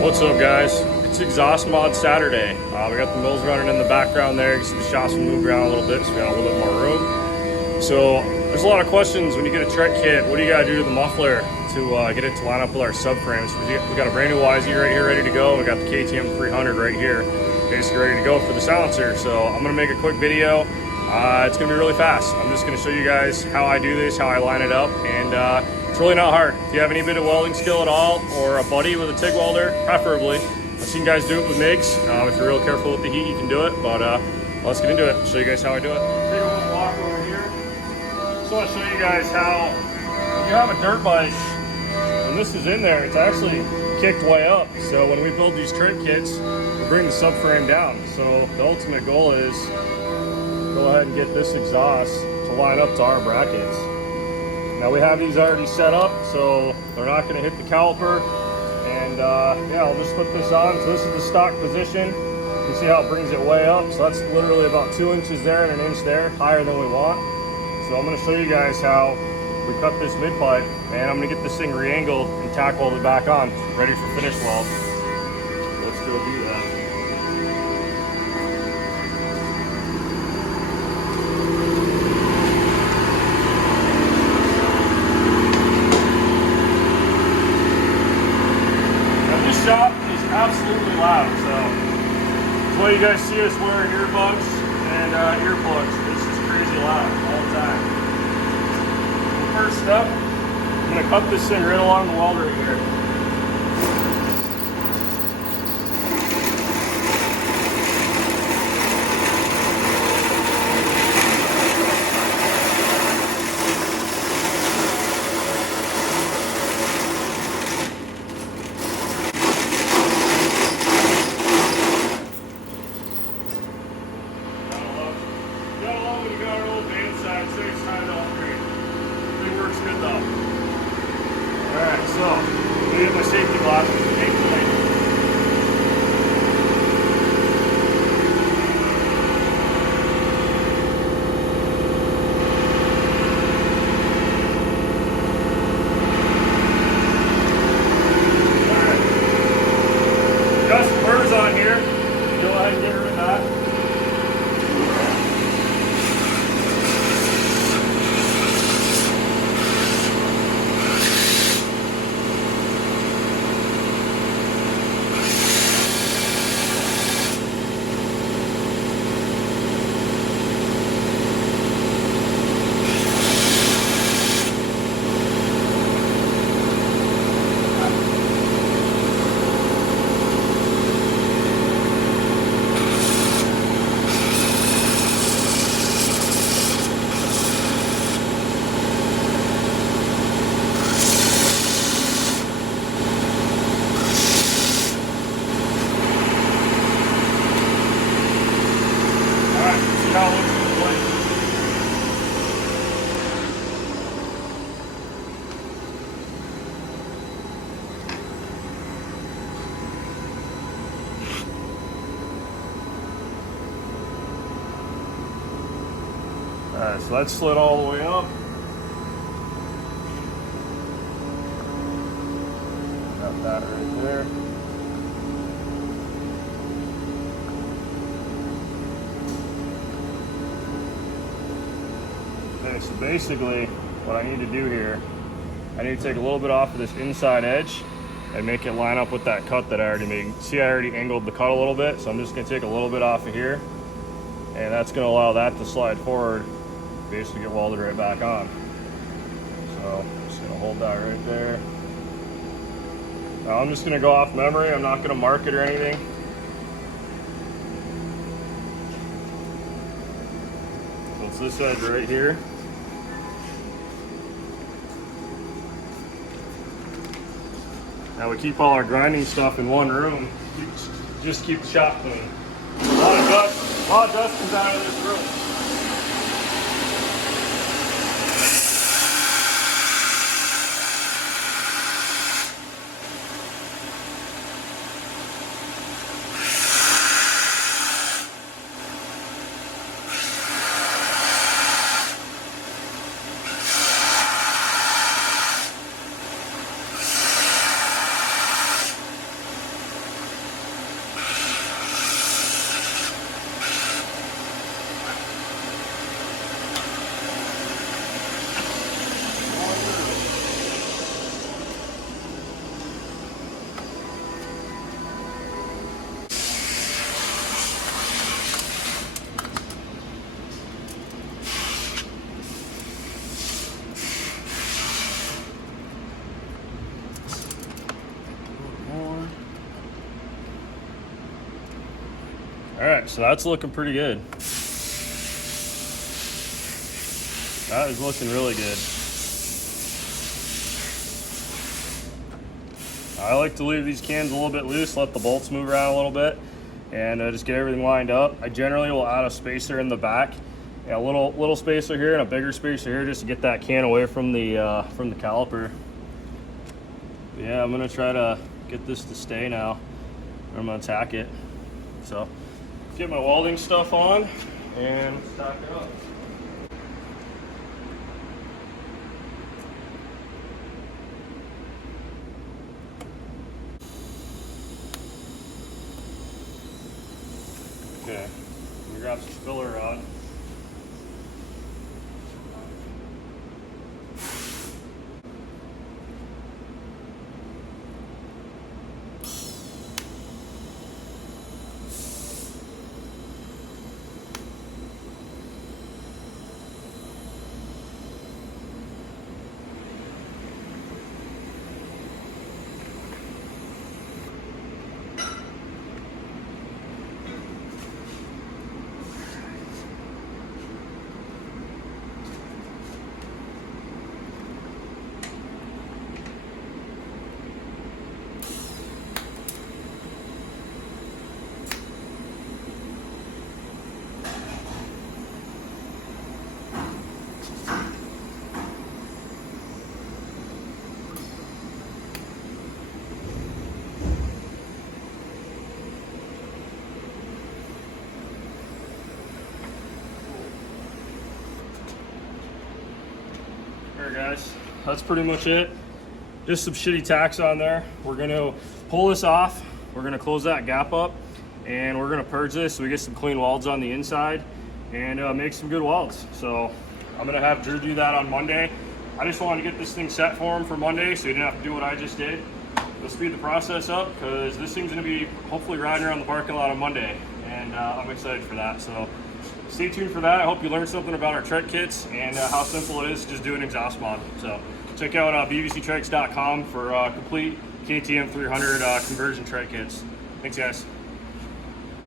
What's up, guys? It's Exhaust Mod Saturday. We got the mills running in the background there. You see the shots will move around a little bit, so we got a little bit more room. So there's a lot of questions when you get a Trike kit. What do you got to do to the muffler to get it to line up with our subframes? We got a brand new YZ right here ready to go. We got the KTM 300 right here, basically ready to go for the silencer. So I'm going to make a quick video. It's going to be really fast. I'm just going to show you guys how I do this, how I line it up, and it's really not hard. If you have any bit of welding skill at all, or a buddy with a TIG welder, preferably. I've seen guys do it with MIGs. If you're real careful with the heat, you can do it, but let's get into it. I'll show you guys how I do it. Take a little walk over here. Just want to show you guys how, when you have a dirt bike, when this is in there, it's actually kicked way up. So when we build these Trike kits, we bring the subframe down. So the ultimate goal is go ahead and get this exhaust to line up to our brackets. Now we have these already set up, so they're not going to hit the caliper. And yeah, I'll just put this on. So this is the stock position. You can see how it brings it way up. So that's literally about 2 inches there and 1 inch there, higher than we want. So I'm going to show you guys how we cut this mid pipe, and I'm going to get this thing re-angled and tack welded back on, ready for finish weld. Let's go do that. Shop is absolutely loud, so that's why you guys see us wearing earbuds and earplugs. It's just crazy loud all the time. The first step, I'm going to cut this thing right along the weld right here. When you got our old band side, so it's time to upgrade. It works good though. Alright, so I'm gonna get my safety glasses. Alright. Got some burrs on here. Go ahead and get rid of that. Alright, so that's slid all the way up. Got that right there. Okay, so basically what I need to do here, I need to take a little bit off of this inside edge and make it line up with that cut that I already made. See, I already angled the cut a little bit, so I'm just going to take a little bit off of here, and that's going to allow that to slide forward, basically get welded right back on. So I'm just going to hold that right there. Now I'm just going to go off memory. I'm not going to mark it or anything. So it's this edge right here. Now we keep all our grinding stuff in one room. Just keep the shop clean. A lot of dust comes out of this room. All right, so that's looking pretty good. That is looking really good. I like to leave these cans a little bit loose, let the bolts move around a little bit, and just get everything lined up. I generally will add a spacer in the back, a little spacer here and a bigger spacer here, just to get that can away from the caliper. But yeah, I'm gonna try to get this to stay now. I'm gonna tack it. So, get my welding stuff on and tack it up. Okay, let me grab some filler rod. Alright guys, that's pretty much it. Just some shitty tacks on there. We're gonna pull this off, we're gonna close that gap up, and we're gonna purge this so we get some clean welds on the inside and make some good welds. So I'm gonna have Drew do that on Monday. I just wanted to get this thing set for him for Monday so he didn't have to do what I just did. It'll speed the process up because this thing's gonna be hopefully riding around the parking lot on Monday, and I'm excited for that. So stay tuned for that. I hope you learned something about our Trike kits and how simple it is to just do an exhaust mod. So check out bbctrikes.com for complete KTM 300 conversion Trike kits. Thanks guys.